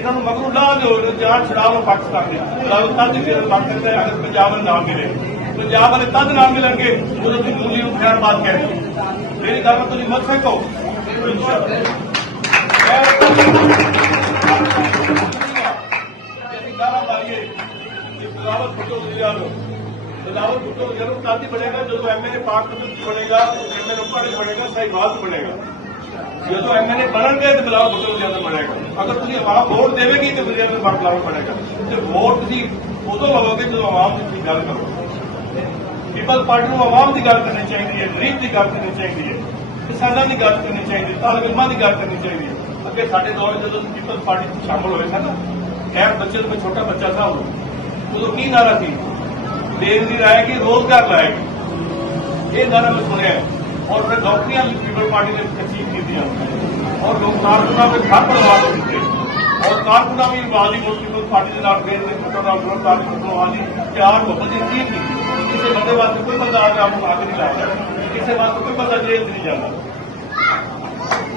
इन्हों मगरू ला दो जान छुड़ा लो पाकिस्तान में तद बन सकता है अगर पंजाब में नाम मिले पंजाब वाले तद नाम मिलेंगे उदो तुम मूली खैर बात कह रहे मेरी गल तुम मत फेंको गाला मारिए बिलावल भुट्टो वज़ीर बिलावल भुट्टो वज़ीर तद ही बनेगा जो MLA पाक बनेगा MLA उपकरण बनेगा साहिवाल बनेगा जो MLA बनने तो बिलावल भुट्टो वज़ीर बनेगा अगर तुम आवाम वोट देगी तो वज़ीर बिलावल बनेगा तो वोट तुम उदो लवोगे जो आवाम की गल करो पीपल्स पार्टी को आवाम की गल करनी चाहिए गरीब की गल करनी चाहिए किसानों की गल करनी चाहिए तालब इलमां की गल करनी चाहिए अगे साडे दौर जो पीपल्स पार्टी शामिल हुए थे ना खैर बच्चे में छोटा बच्चा था उदो की नारा थी देश की लाएगी रोजगार लाएगी ये नारा मैं सुनिया और उन्हें नौकरियां पीपल्स पार्टी ने अचीव की और लोग कारकुना में घर बनवा देते और कारकुना भी आबादी पीपल्स पार्टी के नाम गए आबादी प्यार मोहब्बत की किसी बंदे वास्ते कोई बंदा आगे आपको आगे नहीं लाता किसी वास्ते कोई बंदा जेल नहीं जाता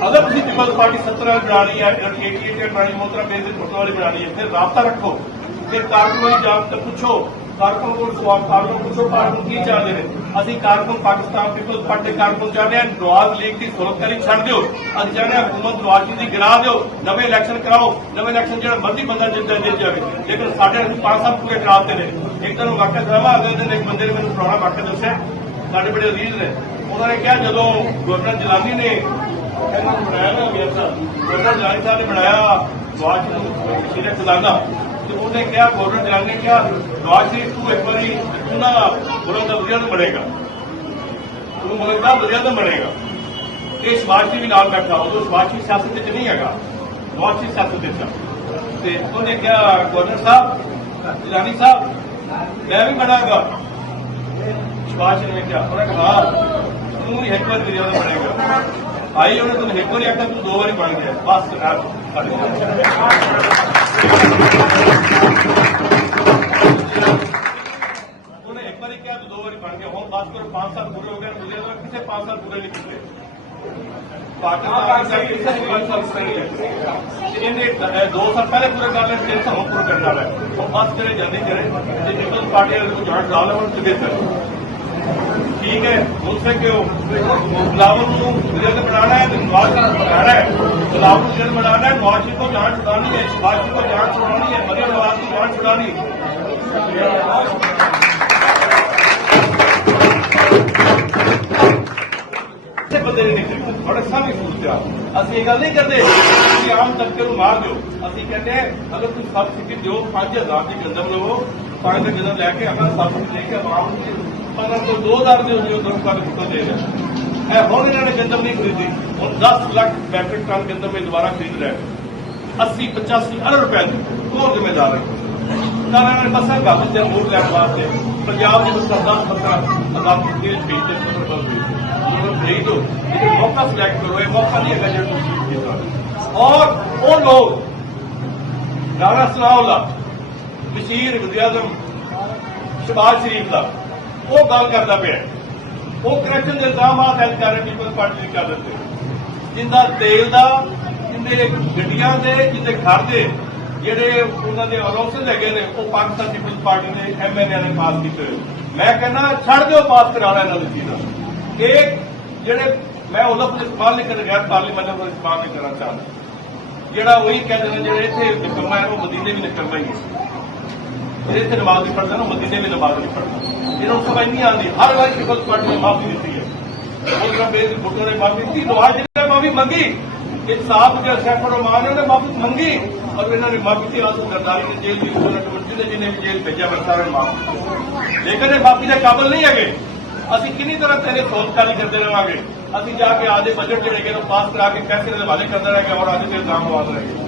अगर तुम पीपल्स पार्टी 17 बनानी है 88 बनानी मोतरा बेस फुटो वाली बनानी है फिर राबता रखो फिर कारकुन की जान तक पूछो कारकुन को कारकुन पूछो कारकुन की चाहते हैं असं कारकुन पाकिस्तान पीपल्स पार्टी कारकुन चाहते हैं नवाज लीग की सुरक्षारी छड़ दो असं चाहते हैं हुकूमत नवाज की गिरा दो नवे इलैक्शन कराओ नवे इलैक्शन जो मर्जी बंदा जितदा दे जाए लेकिन साढ़े 5 साल पूरे कराते हैं एक दिन वाक्य करावा अगले दिन एक बंदे ने मैंने पुराना वाक्य दस्या साढ़े बड़े अजीज ने उन्होंने कहा जो गवर्नर जलानी ने बनाया ना गवर्नर जलानी साहब ने बनाया नवाज शरीफ चलाना तो उन्हें क्या गवर्नर जलानी ने क्या नवाज शरीफ तू एक बार मुल्क का वज़ीर बनेगा तू मुल्क का वज़ीर बनेगा ये शबाज शरीफ भी नाल बैठा उदो शबाज शरीफ सियासत नहीं है नवाज शरीफ सियासत उन्हें क्या गवर्नर साहब जलानी साहब मैं भी बनागा शबाज शरीफ ने क्या उन्हें कहा तू एक बार वज़ीर बनेगा आई उन्हें तुम एक बार आखा तू 2 बार बन गया बस उन्हें एक बार क्या तू 2 बार बन गया हम बात करो 5 साल पूरे हो गए किसे 5 साल पूरे नहीं किए पाकिस्तान 2 साल पहले पूरे कर ले 3 साल पूरे करना है वो बात करे जाने करे पीपल्स पार्टी को जान डाल ठीक है मुझसे क्यों बिलावल को वज़ीर बनाना है नवाज शरीफ बनाना है बिलावल को वज़ीर बनाना है नवाज शरीफ को जान छुड़ानी है शबाज शरीफ को जान छुड़ानी है मरियम नवाज की जान छुड़ानी बंदे नहीं निकले बड़े सारी सूरत असं ये गल नहीं करते आम तबके को मार दो असं कहते हैं अगर तुम सबसिडी दो 5000 की गंदम लवो 5 का गंदम लैके अगर सबसिडी लेके आवाम अगर कोई 2000 की उधर का फुटो दे रहे हम इन्होंने गंदम नहीं खरीदी और 10 लाख मैट्रिक टन गंदम में दोबारा खरीद रहे 80-85 अरब रुपए कौन जिम्मेदार है इन्होंने बसा गल वोट लैन वास्ते पंजाब की 10-15 आजादी भेजते भेज दो मौका सिलेक्ट करो ये मौका नहीं है जो और वो लोग राणा सनाउल्लाह बशीर वज़ीर-ए-आज़म शहबाज शरीफ का वो गल करता पे वो करप्शन के इल्जाम ऐड कर रहे पीपल्स पार्टी नहीं कर देते जिंदा तेल का जिंदे गड्डियां के जिंदे घर के ਜਿਹੜੇ ਉਹਨਾਂ ਦੇ ਅਲਾਉਂਸਸ ਹੈਗੇ ਨੇ ਉਹ ਪਾਕਿਸਤਾਨ ਪੀਪਲਸ ਪਾਰਟੀ ਨੇ MLA ਨੇ ਪਾਸ ਕੀਤੇ ਮੈਂ ਕਹਿੰਦਾ ਛੱਡ ਦਿਓ ਪਾਸ ਕਰਾਣਾ ਇਹਨਾਂ ਦੀ ਚੀਜ਼ਾਂ ਇਹ ਜਿਹੜੇ ਮੈਂ ਉਹਦਾ ਕੋਈ ਇਸਤੇਮਾਲ ਨਹੀਂ ਕਰਨਾ ਗੈਰ ਪਾਰਲੀਮੈਂਟ ਦਾ ਇਸਤੇਮਾਲ ਨਹੀਂ ਕਰਨਾ ਚਾਹੁੰਦਾ ਜਿਹੜਾ ਉਹੀ ਕਹਿੰਦੇ ਨੇ ਜਿਹੜੇ ਇੱਥੇ ਨਿਕਲਣਾ ਹੈ ਉਹ ਮਦੀਨੇ ਵੀ ਨਿਕਲਣਾ ਹੀ ਹੈ ਜਿਹੜੇ ਇੱਥੇ ਨਮਾਜ਼ ਨਹੀਂ ਪੜ੍ਹਦੇ ਨਾ ਮਦੀਨੇ ਵੀ ਨਮਾਜ਼ ਨਹੀਂ ਪੜ੍ਹਦੇ ਇਹਨਾਂ ਨੂੰ ਸਮਝ ਨਹੀਂ ਆਉਂਦੀ ਹਰ ਵਾਰ ਪੀਪਲਸ ਪਾਰਟੀ ਨੇ ਮਾਫੀ ਦਿੱਤੀ ਹੈ ਉਹਨਾਂ ਬੇਸ ਫੋਟੋ ਨੇ ਮਾਫੀ ਦਿੱਤੀ ਨਵਾਜ਼ ਸ਼ਰੀਫ ਨੇ ਮਾਫੀ ਮੰਗੀ इंसाफ जो सैफर रहमान ने माफी मंगी और इन्होंने माफी थी आज गरदारी ने जेल भी जिन्हें भी जेल भेजा मैं सारे माफी लेकिन माफी के काबिल नहीं है असं किन्नी तरह तेरे सोचकारी करते रहेंगे असं जाके आधे बजट जोड़े पास करा के पैसे हवाले करते रहेंगे और आधे इल्जाम आवाज रहेंगे